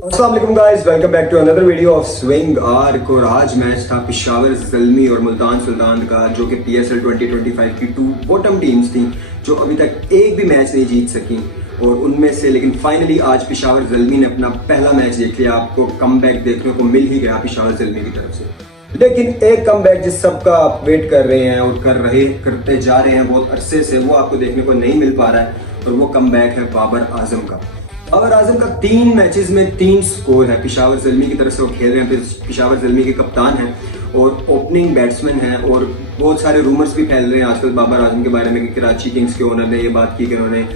अस्सलाम वालेकुम guys, welcome back to another video of swing arc. और आज मैच था पिशावर ज़ल्मी और मुल्तान सुल्तान का, जो कि PSL 2025 की टू बॉटम टीम्स थी जो अभी तक एक भी मैच नहीं जीत सकी। और उनमें से लेकिन फाइनली आज पिशावर ज़ल्मी ने अपना पहला मैच देख लिया। आपको कमबैक देखने को मिल ही गया पिशावर ज़ल्मी की तरफ से। लेकिन एक कमबैक जिस सबका आप वेट कर रहे हैं और करते जा रहे हैं बहुत अरसे से, वो आपको देखने को नहीं मिल पा रहा है। और वो कमबैक है बाबर आजम का। बाबर आजम का 3 मैचेस में 3 स्कोर है। पिशावर ज़ल्मी की तरफ से वो खेल रहे हैं, पिशावर ज़ल्मी के कप्तान हैं और ओपनिंग बैट्समैन हैं। और बहुत सारे रूमर्स भी फैल रहे हैं आजकल बाबर आजम के बारे में कि कराची किंग्स के ओनर ने ये बात की कि उन्होंने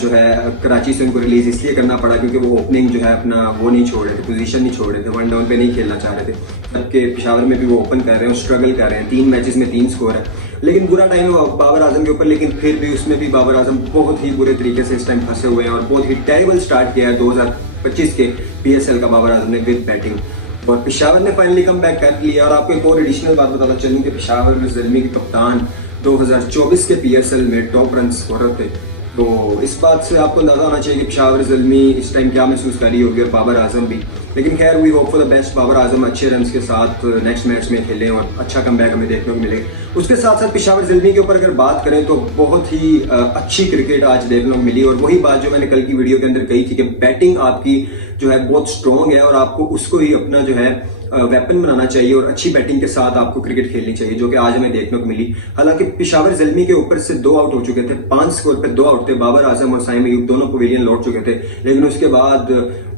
जो है कराची से उनको रिलीज इसलिए करना पड़ा क्योंकि वो ओपनिंग जो है अपना वो नहीं छोड़ रहे थे, पोजीशन नहीं छोड़ रहे थे, वन डाउन पे नहीं खेलना चाह रहे थे। जबकि पिशावर में भी वो ओपन कर रहे हैं, स्ट्रगल कर रहे हैं। 3 मैचेस में 3 स्कोर है, लेकिन बुरा टाइम है बाबर आजम के ऊपर। लेकिन फिर भी उसमें भी बाबर आजम बहुत ही बुरे तरीके से इस टाइम फंसे हुए हैं और बहुत ही टेरिबल स्टार्ट किया है 2025 के PSL का बाबर आजम ने विद बैटिंग। और पिशावर ने फाइनली कम बैक कर लिया। और आपको एक और एडिशनल बात बताता चलूँ कि पिशावर ज़ल्मी के कप्तान 2024 के PSL में टॉप रन स्कोरर थे। तो इस बात से आपको अंदाजा होना चाहिए कि पिशावर ज़ल्मी इस टाइम क्या महसूस कर रही होगी, और बाबर आजम भी। लेकिन खैर we hope for the best. Babar Azam अच्छे रन के साथ नेक्स्ट मैच में खेलें और अच्छा कमबैक हमें देखने को मिले। उसके साथ साथ पिशावर ज़ल्मी के ऊपर अगर बात करें तो बहुत ही अच्छी क्रिकेट आज देखने को मिली। और वही बात जो मैंने कल की वीडियो के अंदर कही थी कि बैटिंग आपकी जो है बहुत स्ट्रॉन्ग है और आपको उसको ही अपना जो है वेपन बनाना चाहिए और अच्छी बैटिंग के साथ आपको क्रिकेट खेलनी चाहिए, जो कि आज हमें देखने को मिली। हालांकि पिशावर ज़ल्मी के ऊपर से 2 आउट हो चुके थे, 5 स्कोर पे 2 आउट थे। बाबर आजम और साइम अयूब दोनों पवेलियन लौट चुके थे। लेकिन उसके बाद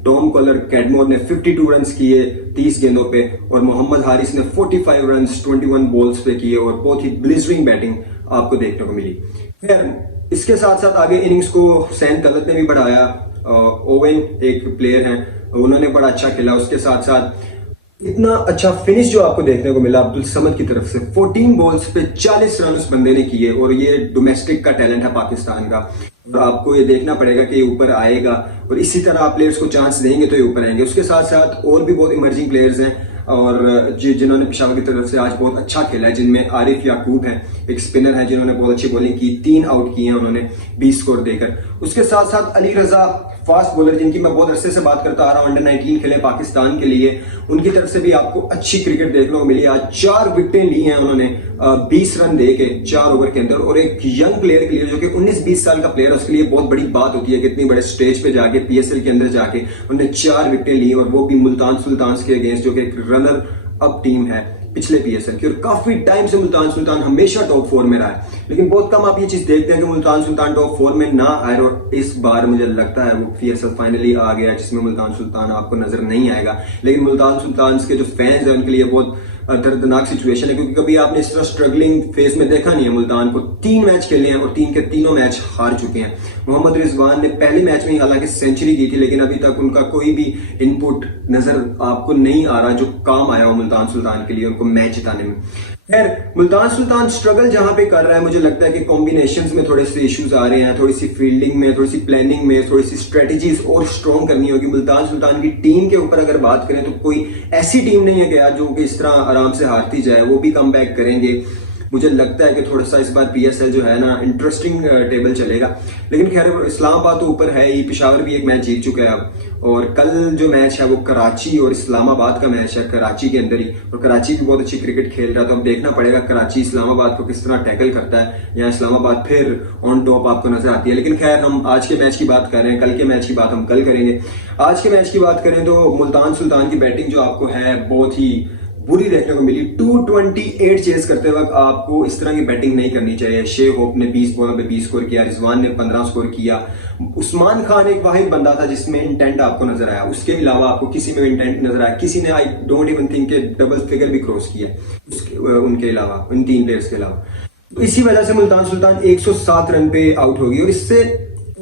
टॉम कॉलर कैडमोर ने 52 रन किए 30 गेंदों पे, और मोहम्मद हारिस ने 45 रन 21 बॉल्स पे किए और बहुत ही ब्लिजरिंग बैटिंग आपको देखने को मिली। खैर इसके साथ साथ आगे इनिंग्स को सैन तलत ने भी बढ़ाया। ओवेन एक प्लेयर हैं, उन्होंने बड़ा अच्छा खेला। उसके साथ साथ इतना अच्छा फिनिश जो आपको देखने को मिला अब्दुल समद की तरफ से, 14 बॉल्स पे 40 रन उस बंदे ने किए। और ये डोमेस्टिक का टैलेंट है पाकिस्तान का, और आपको ये देखना पड़ेगा कि ये ऊपर आएगा। और इसी तरह आप प्लेयर्स को चांस देंगे तो ये ऊपर आएंगे। उसके साथ साथ और भी बहुत इमर्जिंग प्लेयर्स हैं और जिन्होंने पिशावर की तरफ से आज बहुत अच्छा खेला है, जिनमें आरिफ याकूब हैं, एक स्पिनर है जिन्होंने बहुत अच्छी बॉलिंग की, 3 आउट किए हैं उन्होंने 20 स्कोर देकर। उसके साथ साथ अली रजा फास्ट बॉलर, जिनकी मैं बहुत अरसे से बात करता आ रहा हूं, अंडर 19 खेले पाकिस्तान के लिए, उनकी तरफ से भी आपको अच्छी क्रिकेट देखने को मिली। आज 4 विकेटें ली हैं उन्होंने 20 रन दे के 4 ओवर के अंदर। और एक यंग प्लेयर के लिए जो कि 19-20 साल का प्लेयर है, उसके लिए बहुत बड़ी बात होती है कि इतनी बड़े स्टेज पे जाके PSL के अंदर जाके उन्होंने 4 विकेटें ली, और वो भी मुल्तान सुल्तान के अगेंस्ट, जो कि एक रनर अप टीम है पिछले PSL की। और काफी टाइम से मुल्तान सुल्तान हमेशा टॉप 4 में रहा है, लेकिन बहुत कम आप ये चीज देखते हैं कि मुल्तान सुल्तान टॉप 4 में ना आए। और इस बार मुझे लगता है वो PSL फाइनली आ गया जिसमें मुल्तान सुल्तान आपको नजर नहीं आएगा। लेकिन मुल्तान सुल्तान के जो फैंस हैं उनके लिए बहुत दर्दनाक सिचुएशन है, क्योंकि कभी आपने इस तरह स्ट्रगलिंग फेज में देखा नहीं है। मुल्तान को 3 मैच खेलने हैं और 3 के तीनों मैच हार चुके हैं। मोहम्मद रिजवान ने पहले मैच में ही हालांकि सेंचुरी की थी, लेकिन अभी तक उनका कोई भी इनपुट नजर आपको नहीं आ रहा जो काम आया हो मुल्तान सुल्तान के लिए उनको मैच जिताने में। खैर मुल्तान सुल्तान स्ट्रगल जहां पे कर रहा है, मुझे लगता है कि कॉम्बिनेशंस में थोड़े से इश्यूज आ रहे हैं, थोड़ी सी फील्डिंग में, थोड़ी सी प्लानिंग में, थोड़ी सी स्ट्रेटजीज और स्ट्रॉन्ग करनी होगी। मुल्तान सुल्तान की टीम के ऊपर अगर बात करें तो कोई ऐसी टीम नहीं है कि यार जो कि इस तरह आराम से हारती जाए, वो भी कम बैक करेंगे। मुझे लगता है कि थोड़ा सा इस बार PSL जो है ना इंटरेस्टिंग टेबल चलेगा। लेकिन खैर इस्लामाबाद तो ऊपर है ही, पिशावर भी एक मैच जीत चुका है अब। और कल जो मैच है वो कराची और इस्लामाबाद का मैच है, कराची के अंदर ही। और कराची भी बहुत अच्छी क्रिकेट खेल रहा है, तो अब देखना पड़ेगा कराची इस्लामाबाद को किस तरह टैकल करता है, या इस्लामाबाद फिर ऑन टॉप आपको नजर आती है। लेकिन खैर हम आज के मैच की बात कर रहे हैं, कल के मैच की बात हम कल करेंगे। आज के मैच की बात करें तो मुल्तान सुल्तान की बैटिंग जो आपको है बहुत ही बुरी देखने को मिली। 228 चेस करते वक्त आपको इस तरह की बैटिंग नहीं करनी चाहिए। शेख होप ने 20 बॉलों पे 20 स्कोर किया, रिजवान ने 15 स्कोर किया। उस्मान खान एक वाहिद बंदा था जिसमें इंटेंट आपको नजर आया, उसके अलावा आपको किसी में इंटेंट नजर आया? किसी ने आई डोंट इवन थिंक के डबल फिगर भी क्रॉस किया उनके अलावा, उन 3 प्लेयर्स के अलावा। तो इसी वजह से मुल्तान सुल्तान 107 रन पे आउट होगी। और इससे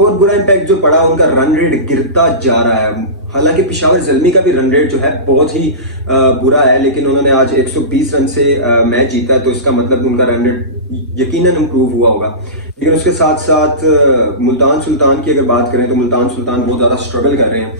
और बुरा इंपैक्ट जो पड़ा, उनका रन रेट गिरता जा रहा है। हालांकि पिशावर ज़ल्मी का भी रन रेट जो है बहुत ही बुरा है, लेकिन उन्होंने आज 120 रन से मैच जीता, तो इसका मतलब उनका रन रेट यकीनन इंप्रूव हुआ होगा। लेकिन उसके साथ साथ मुल्तान सुल्तान की अगर बात करें तो मुल्तान सुल्तान बहुत ज्यादा स्ट्रगल कर रहे हैं।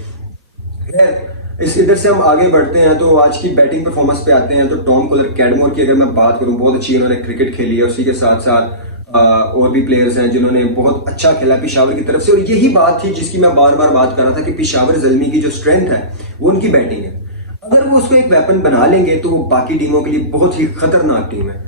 खैर इस इधर से हम आगे बढ़ते हैं तो आज की बैटिंग परफॉर्मेंस पे आते हैं। तो टॉम कॉलर कैडमोर की अगर मैं बात करूं, बहुत अच्छी उन्होंने क्रिकेट खेली है। उसी के साथ साथ और भी प्लेयर्स हैं जिन्होंने बहुत अच्छा खेला पेशावर की तरफ से, और यही बात थी जिसकी मैं बार बार बात कर रहा था कि पेशावर ज़ल्मी की जो स्ट्रेंथ है वो उनकी बैटिंग है। अगर वो उसको एक वेपन बना लेंगे तो वो बाकी टीमों के लिए बहुत ही खतरनाक टीम है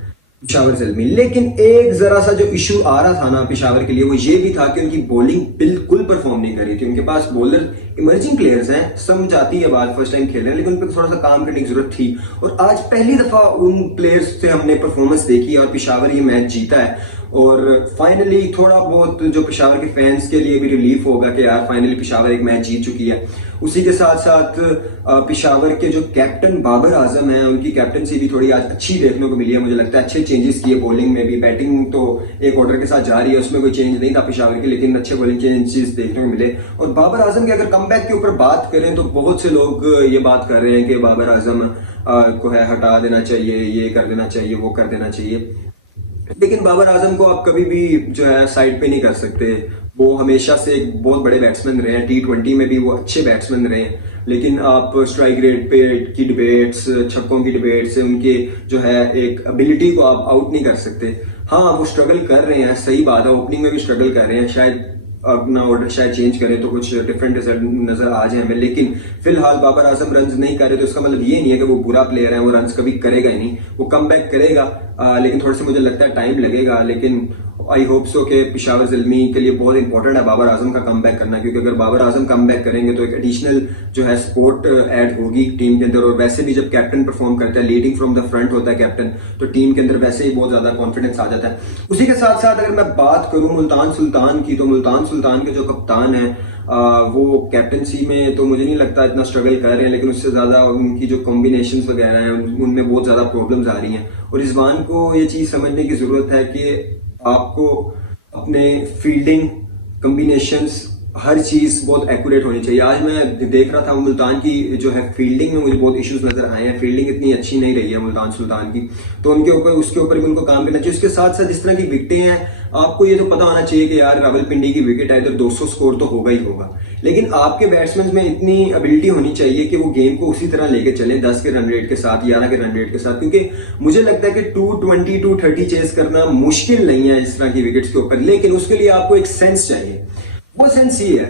पेशावर ज़ल्मी। लेकिन एक जरा सा जो इशू आ रहा था ना पेशावर के लिए वो ये भी था कि उनकी बॉलिंग बिल्कुल परफॉर्म नहीं कर रही थी। उनके पास बॉलर इमर्जिंग प्लेयर्स हैं, समझ आती है बात, फर्स्ट टाइम खेल रहे हैं, लेकिन उन पर थोड़ा सा काम करने की जरूरत थी। और आज पहली दफा उन प्लेयर्स से हमने परफॉर्मेंस देखी और पेशावर ये मैच जीता है। और फाइनली थोड़ा बहुत जो पेशावर के फैंस के लिए भी रिलीफ होगा कि यार फाइनली पेशावर एक मैच जीत चुकी है। उसी के साथ साथ पेशावर के जो कैप्टन बाबर आजम हैं उनकी कैप्टनसी भी थोड़ी आज अच्छी देखने को मिली है। मुझे लगता है अच्छे चेंजेस किए बॉलिंग में भी। बैटिंग तो एक ऑर्डर के साथ जा रही है, उसमें कोई चेंज नहीं था पेशावर के, लेकिन अच्छे बॉलिंग चेंजेस देखने को मिले। और बाबर आजम के अगर कमबैक के ऊपर बात करें तो बहुत से लोग ये बात कर रहे हैं कि बाबर आजम को है हटा देना चाहिए, ये कर देना चाहिए, वो कर देना चाहिए। लेकिन बाबर आजम को आप कभी भी जो है साइड पे नहीं कर सकते। वो हमेशा से एक बहुत बड़े बैट्समैन रहे हैं, T20 में भी वो अच्छे बैट्समैन रहे हैं। लेकिन आप स्ट्राइक रेट पे की डिबेट्स, छक्कों की डिबेट से उनके जो है एक एबिलिटी को आप आउट नहीं कर सकते। हाँ वो स्ट्रगल कर रहे हैं, सही बात है, ओपनिंग में भी स्ट्रगल कर रहे हैं। शायद अपना ऑर्डर शायद चेंज करें तो कुछ डिफरेंट रिजल्ट नजर आ जाए हमें। लेकिन फिलहाल बाबर आजम रन्स नहीं कर रहे तो इसका मतलब ये नहीं है कि वो बुरा प्लेयर है, वो रन्स कभी करेगा ही नहीं, वो कम बैक करेगा। लेकिन थोड़ा सा मुझे लगता है टाइम लगेगा। लेकिन आई होप सो कि पेशावर ज़ल्मी के लिए बहुत इंपॉर्टेंट है बाबर आजम का कम बैक करना, क्योंकि अगर बाबर आजम कम बैक करेंगे तो एक एडिशनल जो है सपोर्ट ऐड होगी टीम के अंदर। और वैसे भी जब कैप्टन परफॉर्म करता है, लीडिंग फ्रॉम द फ्रंट होता है कैप्टन, तो टीम के अंदर वैसे ही बहुत ज्यादा कॉन्फिडेंस आ जाता है। उसी के साथ साथ अगर मैं बात करूं मुल्तान सुल्तान की, तो मुल्तान सुल्तान के जो कप्तान है वो कैप्टनसी में तो मुझे नहीं लगता इतना स्ट्रगल कर रहे हैं, लेकिन उससे ज्यादा उनकी जो कॉम्बिनेशंस वगैरह हैं उनमें बहुत ज्यादा प्रॉब्लम्स आ रही हैं। और रिजवान को ये चीज समझने की जरूरत है कि आपको अपने फील्डिंग कॉम्बिनेशंस हर चीज बहुत एक्यूरेट होनी चाहिए। आज मैं देख रहा था मुल्तान की जो है फील्डिंग में मुझे बहुत इश्यूज नजर आए हैं, फील्डिंग इतनी अच्छी नहीं रही है मुल्तान सुल्तान की, तो उसके ऊपर भी उनको काम करना चाहिए। उसके साथ साथ जिस तरह की विकेटें हैं, आपको ये तो पता होना चाहिए कि यार रावलपिंडी की विकेट है, इधर 200 स्कोर तो होगा ही होगा। लेकिन आपके बैट्समैन में इतनी एबिलिटी होनी चाहिए कि वो गेम को उसी तरह लेके चले 10 के रन रेट के साथ, 11 के रन रेट के साथ, क्योंकि मुझे लगता है कि 220 230 चेस करना मुश्किल नहीं है इस तरह की विकेट्स के ऊपर। लेकिन उसके लिए आपको एक सेंस चाहिए। वो सेंस ये है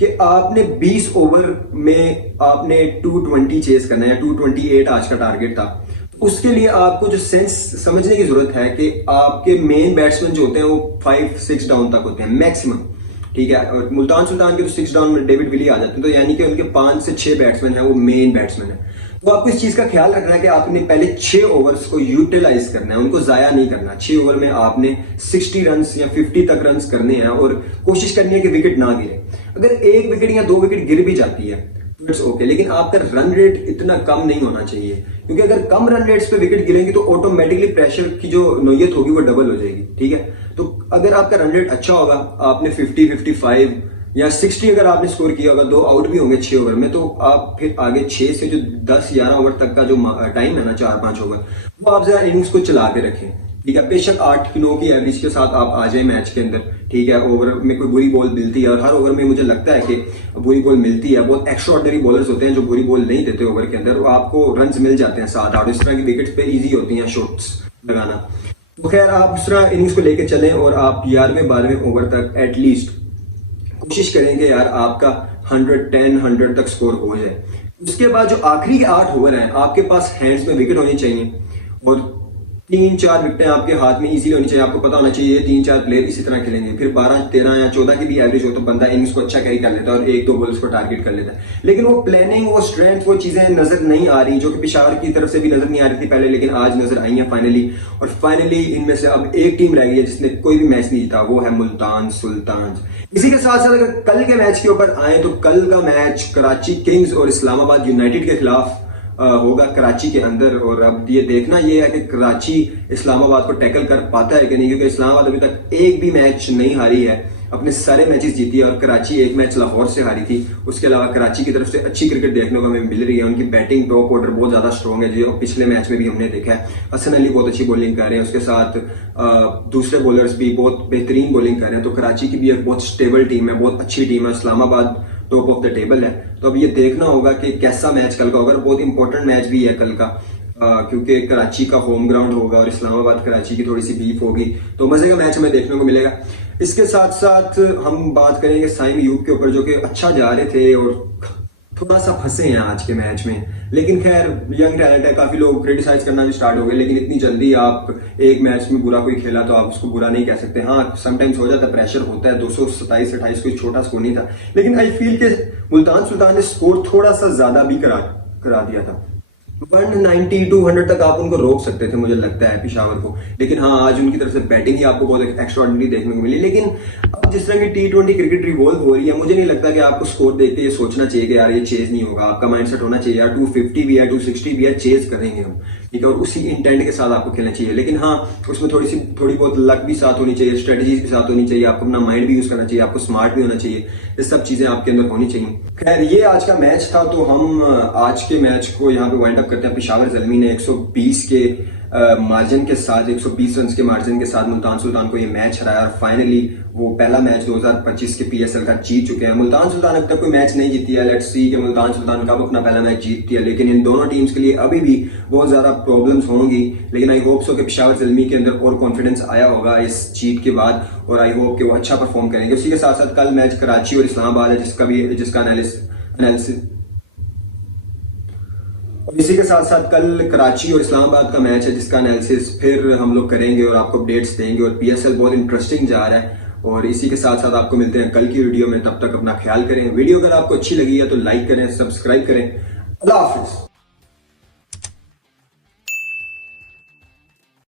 कि आपने 20 ओवर में आपने 220 चेस करना है, या 228 आज का टारगेट था। उसके लिए आपको जो सेंस समझने की जरूरत है कि आपके मेन बैट्समैन जो होते हैं वो 5-6 डाउन तक होते हैं मैक्सिमम, ठीक है। और मुल्तान सुल्तान के तो 6 डाउन में डेविड विली आ जाते हैं, तो यानी कि उनके 5 से 6 बैट्समैन है वो मेन बैट्समैन है। तो आपको इस चीज का ख्याल रखना है कि आपने पहले 6 ओवर्स को यूटिलाइज करना है, उनको जाया नहीं करना। 6 ओवर में आपने 60 रन या 50 तक रन करने हैं और कोशिश करनी है कि विकेट ना गिरे। अगर 1 विकेट या 2 विकेट गिर भी जाती है तो इट्स ओके, लेकिन आपका रन रेट इतना कम नहीं होना चाहिए, क्योंकि अगर कम रन रेट्स पे विकेट गिरेंगी तो ऑटोमेटिकली प्रेशर की जो नोयत होगी वो डबल हो जाएगी, ठीक है। तो अगर आपका रन रेट अच्छा होगा, आपने 50, 55 या 60 अगर आपने स्कोर किया होगा, 2 आउट भी होंगे 6 ओवर में, तो आप फिर आगे 6 से जो 10-11 ओवर तक का जो टाइम है ना, 4-5 ओवर, वो आप जरा इनिंग्स को चला के रखें, ठीक है। बेशक 8-9 की एवरेज के साथ आप आ जाए मैच के अंदर, ठीक है। ओवर में कोई बुरी बॉल मिलती है, और हर ओवर में मुझे लगता है कि बुरी बॉल मिलती है। बहुत एक्स्ट्राऑर्डिनरी बॉलर्स होते हैं जो बुरी बॉल नहीं देते ओवर के अंदर, आपको रन्स मिल जाते हैं 7-8। इस तरह की विकेट्स पे इजी होती हैं शॉट्स लगाना। तो खैर आप उस तरह इनिंग्स को लेके चलें और आप 11वें-12वें ओवर तक एटलीस्ट कोशिश करेंगे यार आपका 110-100 तक स्कोर हो जाए। उसके बाद जो आखिरी के 8 ओवर हैं, आपके पास हैंड्स में विकेट होनी चाहिए और 3-4 विकेटें आपके हाथ में इजीली होनी चाहिए। आपको पता होना चाहिए 3-4 प्लेयर इसी तरह खेलेंगे। फिर 12, 13 या 14 की भी एवरेज हो तो बंदा इनिंग्स को अच्छा कैरी कर लेता है और 1-2 बॉल्स को टारगेट कर लेता है। लेकिन वो प्लानिंग, वो स्ट्रेंथ, वो चीजें नजर नहीं आ रही, जो कि पेशावर की तरफ से भी नजर नहीं आ रही थी पहले, लेकिन आज नजर आई है फाइनली। और फाइनली इनमें से अब एक टीम रह गई है जिसने कोई भी मैच नहीं जीता, वो है मुल्तान सुल्तान। इसी के साथ साथ अगर कल के मैच के ऊपर आए तो कल का मैच कराची किंग्स और इस्लामाबाद यूनाइटेड के खिलाफ होगा कराची के अंदर। और अब ये देखना ये है कि कराची इस्लामाबाद को टैकल कर पाता है कि नहीं, क्योंकि इस्लामाबाद अभी तक एक भी मैच नहीं हारी है, अपने सारे मैचेस जीती है। और कराची एक मैच लाहौर से हारी थी। उसके अलावा कराची की तरफ से अच्छी क्रिकेट देखने को हमें मिल रही है। उनकी बैटिंग टॉप ऑर्डर बहुत ज्यादा स्ट्रॉन्ग है, जो पिछले मैच में भी हमने देखा है। हसन अली बहुत अच्छी बॉलिंग कर रहे हैं, उसके साथ दूसरे बॉलर्स भी बहुत बेहतरीन बॉलिंग कर रहे हैं। तो कराची की भी एक बहुत स्टेबल टीम है, बहुत अच्छी टीम है। Islamabad top of the table है। तो अब ये देखना होगा कि कैसा मैच कल का होगा। बहुत इंपॉर्टेंट मैच भी है कल का। क्योंकि कराची का होम ग्राउंड होगा और इस्लामाबाद कराची की थोड़ी सी बीफ होगी, तो मजे का मैच हमें देखने को मिलेगा। इसके साथ साथ हम बात करेंगे साइम अयूब के ऊपर, जो कि अच्छा जा रहे थे और थोड़ा सा फंसे हैं आज के मैच में। लेकिन खैर यंग टैलेंट है, काफी लोग क्रिटिसाइज करना भी स्टार्ट हो गए, लेकिन इतनी जल्दी आप एक मैच में बुरा कोई खेला तो आप उसको बुरा नहीं कह सकते। हाँ, समटाइम्स हो जाता है, प्रेशर होता है, 227-28 कोई छोटा स्कोर नहीं था, लेकिन आई फील के मुल्तान सुल्तान ने स्कोर थोड़ा सा ज्यादा भी करा दिया था। 190-200 तक आप उनको रोक सकते थे मुझे लगता है पेशावर को, लेकिन हाँ आज उनकी तरफ से बैटिंग ही आपको बहुत एक्स्ट्राऑर्डिनरी देखने को मिली। लेकिन अब जिस तरह की T20 क्रिकेट रिवॉल्व हो रही है, मुझे नहीं लगता कि आपको स्कोर देख के ये सोचना चाहिए कि यार ये चेज नहीं होगा। आपका माइंडसेट होना चाहिए यार 250 भी है 260 भी है, चेज करेंगे हम, ठीक है, और उसी इंटेंट के साथ आपको खेलना चाहिए। लेकिन हाँ उसमें थोड़ी बहुत लक भी साथ होनी चाहिए, स्ट्रेटेजीज भी साथ होनी चाहिए, आपको अपना माइंड भी यूज करना चाहिए, आपको स्मार्ट भी होना चाहिए, ये सब चीजें आपके अंदर होनी चाहिए। खैर ये आज का मैच था, तो हम आज के मैच को यहाँ पे वाइंड अप करते हैं। पेशावर ज़ल्मी ने 120 के मार्जिन के साथ, 120 रन के मार्जिन के साथ मुल्तान सुल्तान को ये मैच हराया और फाइनली वो पहला मैच 2025 के PSL का जीत चुके हैं। मुल्तान सुल्तान अब तक कोई मैच नहीं जीती है, लेट्स सी कि मुल्तान सुल्तान कब अपना पहला मैच जीतती है। लेकिन इन दोनों टीम्स के लिए अभी भी बहुत ज्यादा प्रॉब्लम्स होंगी, लेकिन आई होप सो कि पेशावर ज़ल्मी के अंदर और कॉन्फिडेंस आया होगा इस जीत के बाद, और आई होप कि वो अच्छा परफॉर्म करेंगे। उसी के साथ साथ कल मैच कराची और इस्लामाबाद है, जिसका एनालिसिस और इसी के साथ साथ कल कराची और इस्लामाबाद का मैच है, जिसका एनालिसिस फिर हम लोग करेंगे और आपको अपडेट्स देंगे। और PSL बहुत इंटरेस्टिंग जा रहा है। और इसी के साथ साथ आपको मिलते हैं कल की वीडियो में, तब तक अपना ख्याल करें। वीडियो अगर आपको अच्छी लगी है तो लाइक करें, सब्सक्राइब करें। अल्लाह हाफिज।